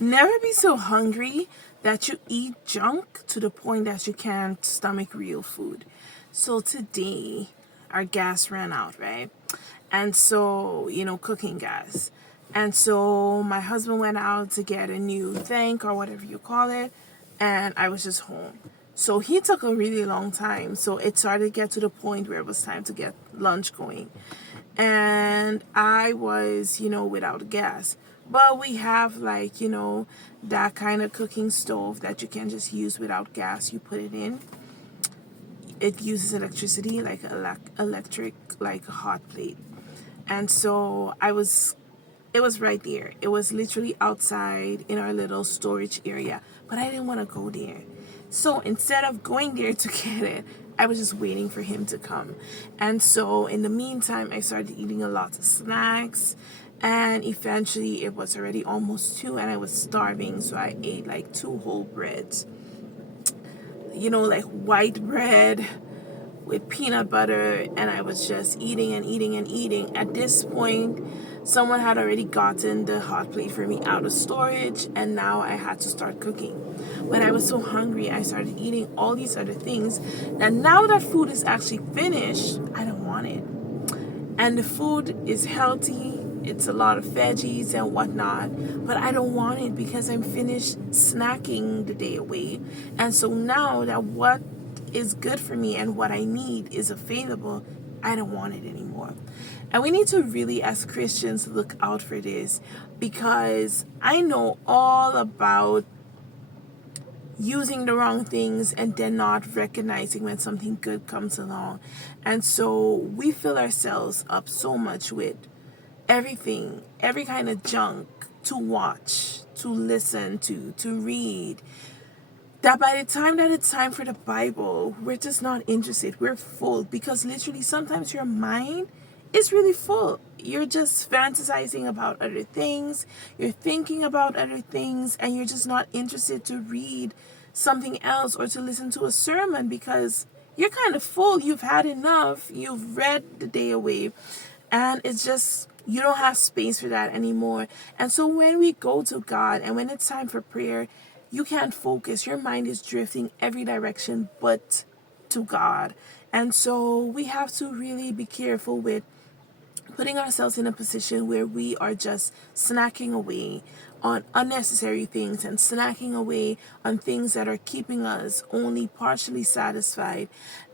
Never be so hungry that you eat junk to the point that you can't stomach real food. So today, our gas ran out, right? And so, cooking gas. And so my husband went out to get a new tank or whatever you call it, and I was just home. So he took a really long time. So it started to get to the point where it was time to get lunch going. And I was, without gas. But we have that kind of cooking stove that you can just use without gas. You put it in. It uses electricity, like electric, like a hot plate. And so it was right there. It was literally outside in our little storage area. But I didn't want to go there. So instead of going there to get it, I was just waiting for him to come. And so in the meantime, I started eating a lot of snacks. And eventually it was already almost 2 and I was starving. So I ate like 2 whole breads. Like white bread with peanut butter, and I was just eating and eating and eating. At this point, someone had already gotten the hot plate for me out of storage, and now I had to start cooking. When I was so hungry, I started eating all these other things. And now that food is actually finished, I don't want it. And the food is healthy. It's a lot of veggies and whatnot, but I don't want it because I'm finished snacking the day away. And so now that what is good for me and what I need is available, I don't want it anymore. And we need to really, as Christians, look out for this, because I know all about using the wrong things and then not recognizing when something good comes along. And so we fill ourselves up so much with everything, every kind of junk to watch, to listen to read, that by the time that it's time for the Bible, we're just not interested. We're full, because literally sometimes your mind is really full. You're just fantasizing about other things, you're thinking about other things, and you're just not interested to read something else or to listen to a sermon because you're kind of full. You've had enough. You've read the day away, and it's just, you don't have space for that anymore. And so when we go to God and when it's time for prayer, you can't focus. Your mind is drifting every direction but to God. And so we have to really be careful with putting ourselves in a position where we are just snacking away on unnecessary things and snacking away on things that are keeping us only partially satisfied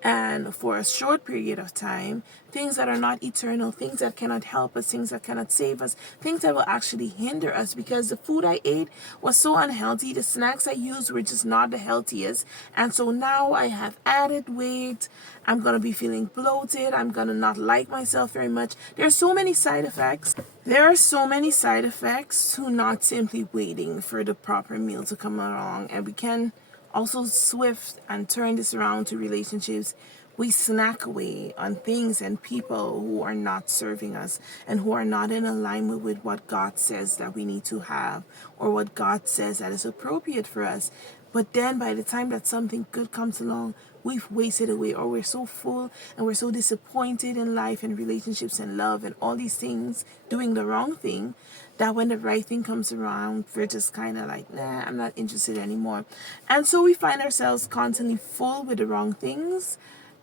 and for a short period of time, things that are not eternal, things that cannot help us, things that cannot save us, things that will actually hinder us, because the food I ate was so unhealthy. The snacks I used were just not the healthiest. And so now I have added weight. I'm going to be feeling bloated. I'm going to not like myself very much. There are so many side effects. There are so many side effects to not simply waiting for the proper meal to come along. And we can also swift and turn this around to relationships. We snack away on things and people who are not serving us and who are not in alignment with what God says that we need to have, or what God says that is appropriate for us. But then by the time that something good comes along, we've wasted away, or we're so full and we're so disappointed in life and relationships and love and all these things, doing the wrong thing, that when the right thing comes around, we're just kind of like, nah, I'm not interested anymore. And so we find ourselves constantly full with the wrong things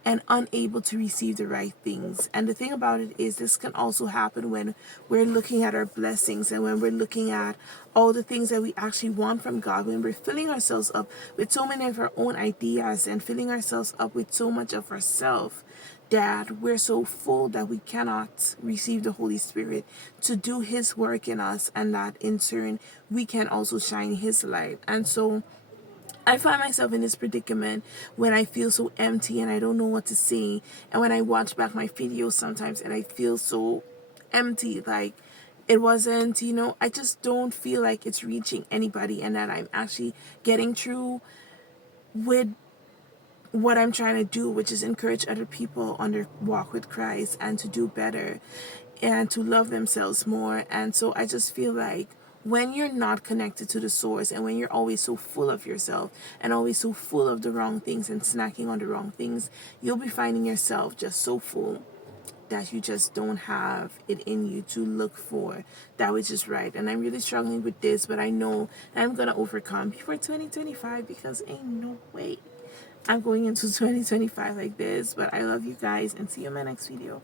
and unable to receive the right things. And the thing about it is, this can also happen when we're looking at our blessings and when we're looking at all the things that we actually want from God, when we're filling ourselves up with so many of our own ideas and filling ourselves up with so much of ourselves, that we're so full that we cannot receive the Holy Spirit to do His work in us, and that in turn we can also shine His light. And so I find myself in this predicament when I feel so empty and I don't know what to say. And when I watch back my videos sometimes and I feel so empty, like it wasn't, I just don't feel like it's reaching anybody and that I'm actually getting through with what I'm trying to do, which is encourage other people on their walk with Christ and to do better and to love themselves more. And so I just feel like when you're not connected to the source, and when you're always so full of yourself and always so full of the wrong things and snacking on the wrong things, you'll be finding yourself just so full that you just don't have it in you to look for that which is right. And I'm really struggling with this, but I know I'm gonna overcome before 2025, because ain't no way I'm going into 2025 like this. But I love you guys, and see you in my next video.